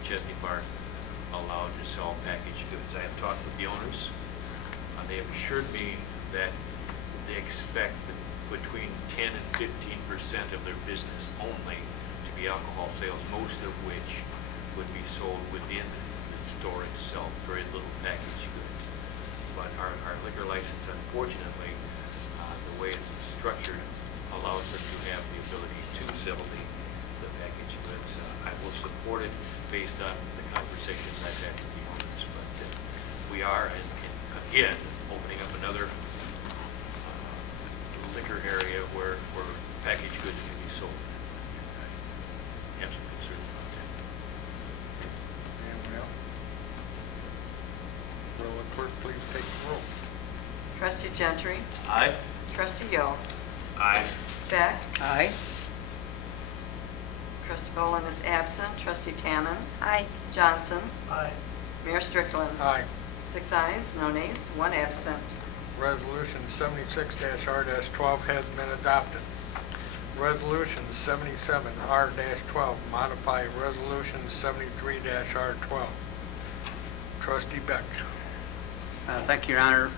McChesney Park allowed to sell packaged goods. I have talked with the owners. They have assured me that they expect between 10 and 15% of their business only to be alcohol sales, most of which would be sold within the store itself, very little packaged goods. But our liquor license, unfortunately, the way it's structured, allows them to have the ability to sell the packaged goods. I will support it based on the conversations I've had with the owners, but we are, and again, opening up another liquor area where packaged goods can be sold. I have some concerns about that. Anyone else? Will the clerk please take the roll? Trustee Gentry. Aye. Trustee Yo. Aye. Beck. Aye. Trustee Boland is absent. Trustee Tamman. Aye. Johnson. Aye. Mayor Strickland. Aye. 6 ayes, no nays, 1 absent. Resolution 76-R-12 has been adopted. Resolution 77-R-12 modifying Resolution 73-R-12. Trustee Beck. Thank you, Your Honor.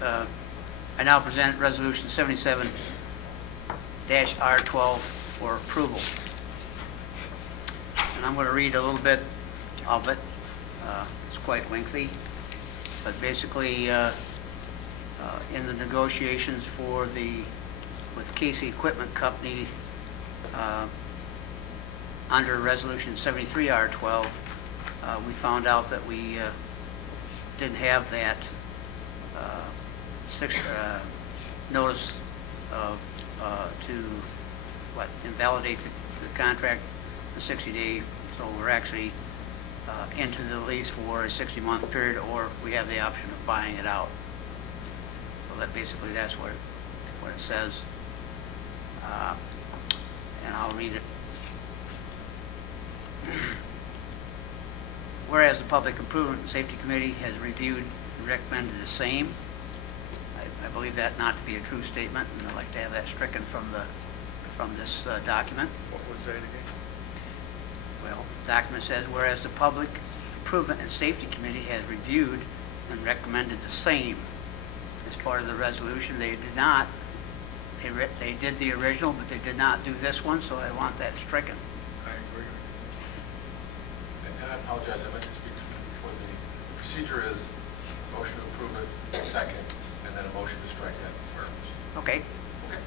I now present Resolution 77-R-12 for approval. And I'm going to read a little bit of it. It's quite lengthy, but basically in the negotiations with Casey Equipment Company under Resolution 73-R-12, we found out that we didn't have that notice of to invalidate the contract, the 60-day. So we're actually into the lease for a 60-month period, or we have the option of buying it out. So that basically that's what it says, and I'll read it. Whereas the Public Improvement and Safety Committee has reviewed and recommended the same. I believe that not to be a true statement, and I'd like to have that stricken from this document. What was that again? Well, the document says, whereas the Public Improvement and Safety Committee has reviewed and recommended the same as part of the resolution. They did not. They did the original, but they did not do this one, so I want that stricken. I agree. And I apologize, I meant to speak before the procedure is motion to approve it, second, and then a motion to strike that term. Okay. Okay.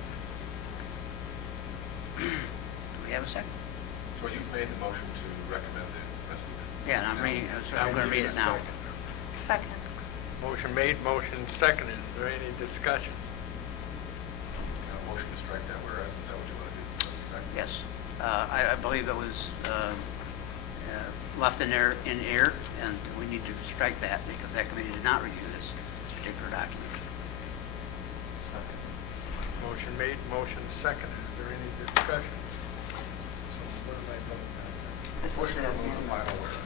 Do we have a second? So you've made the motion to recommend the resolution. Yeah, and I'm reading. So I'm going to read it now. Second. Motion made, motion seconded. Is there any discussion? Motion to strike that whereas, is that what you want to do? Yes. I believe it was left in there in error, and we need to strike that because that committee did not review this particular document. Second. Motion made, motion seconded. Is there any discussion? What am I voting on? This is Motion the to remove the amendment. final whereas.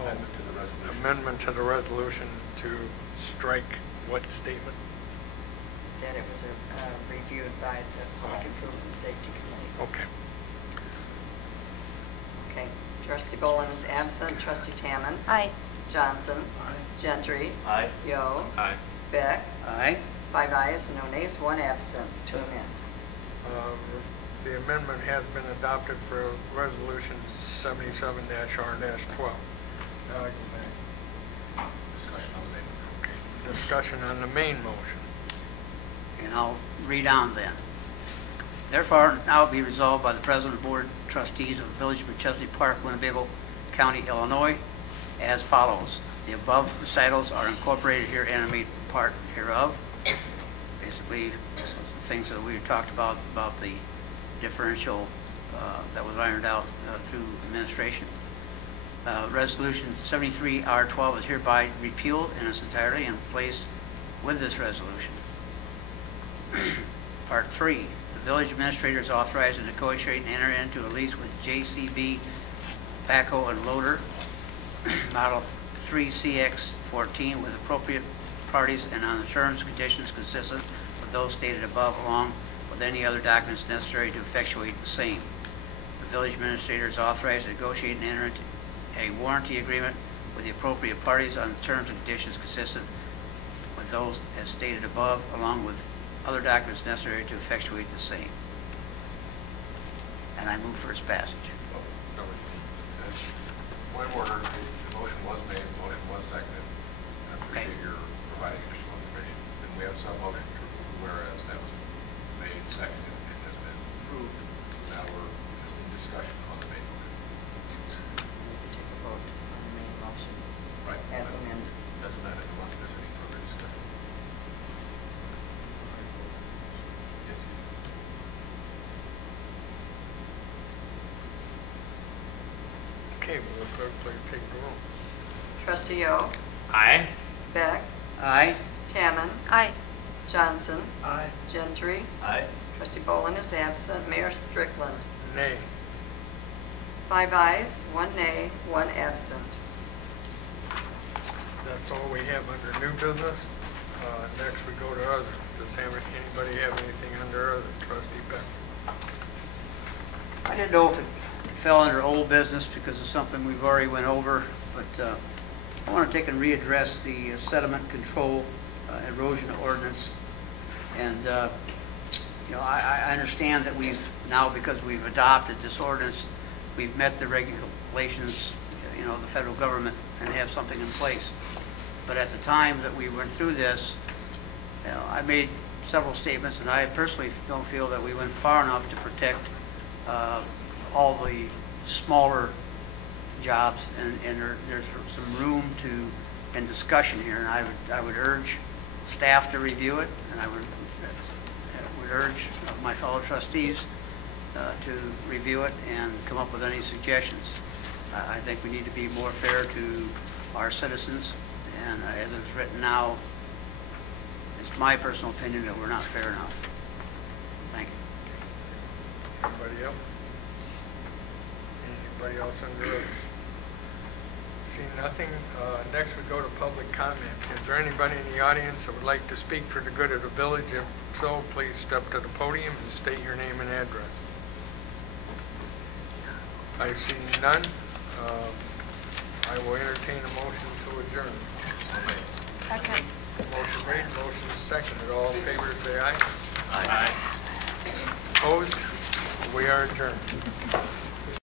Amendment to the resolution. Amendment to the resolution to strike what statement? That it was reviewed by the Public Improvement and Safety Committee. Okay. Okay. Trustee Boland is absent. Trustee Tamman. Aye. Johnson. Gentry. Aye. Yo. Aye. Beck. Aye. 5 ayes, no nays, 1 absent to amend. The amendment has been adopted for resolution 77-R-12. Now I go back. Discussion on the main. Okay. Discussion on the main motion. And I'll read on then. Therefore, now be resolved by the President of the Board of Trustees of the Village of McChesney Park, Winnebago County, Illinois, as follows. The above recitals are incorporated here and are made part hereof. Basically, the things that we talked about the differential that was ironed out through administration. Resolution 73-R-12 is hereby repealed in its entirety and replaced with this resolution. Part 3, the village administrator is authorized to negotiate and enter into a lease with JCB Backhoe and Loader, Model 3CX14, with appropriate parties and on the terms and conditions consistent with those stated above, along with any other documents necessary to effectuate the same. The village administrator is authorized to negotiate and enter into a warranty agreement with the appropriate parties on terms and conditions consistent with those as stated above, along with other documents necessary to effectuate the same. And I move for its passage. Point of order, the motion was made, the motion was seconded. I appreciate your providing additional information. And we have some motion to approve, whereas that was made, seconded, and has been approved. Now we're just in discussion on the main motion. We need to take a vote on the main motion Right. as amended. As amended, unless there's any further discussion. Yes, you do. Okay, will the clerk please take the roll? Trustee O. Aye. Beck. Aye. Tamman. Aye. Johnson. Aye. Gentry. Aye. Trustee Boland is absent. Mayor Strickland. Nay. 5 ayes, 1 nay, 1 absent. That's all we have under new business. Next, we go to other. Does anybody have anything under other? Trustee Beck. I didn't know if it fell under old business because it's something we've already went over, but I want to take and readdress the sediment control erosion ordinance. And, you know, I understand that we've now, because we've adopted this ordinance, we've met the regulations, you know, the federal government, and have something in place. But at the time that we went through this, you know, I made several statements, and I personally don't feel that we went far enough to protect all the smaller jobs, and there's some room to and discussion here. And I would urge staff to review it, and I would urge my fellow trustees to review it and come up with any suggestions. I think we need to be more fair to our citizens, and as it's written now, it's my personal opinion that we're not fair enough. Thank you. Anybody else? Anybody else under others? See nothing. Next, we go to public comment. Is there anybody in the audience that would like to speak for the good of the village? If so, please step to the podium and state your name and address. I see none. I will entertain a motion to adjourn. Second. Motion made, motion seconded. All in favor, say aye. Aye. Opposed? We are adjourned.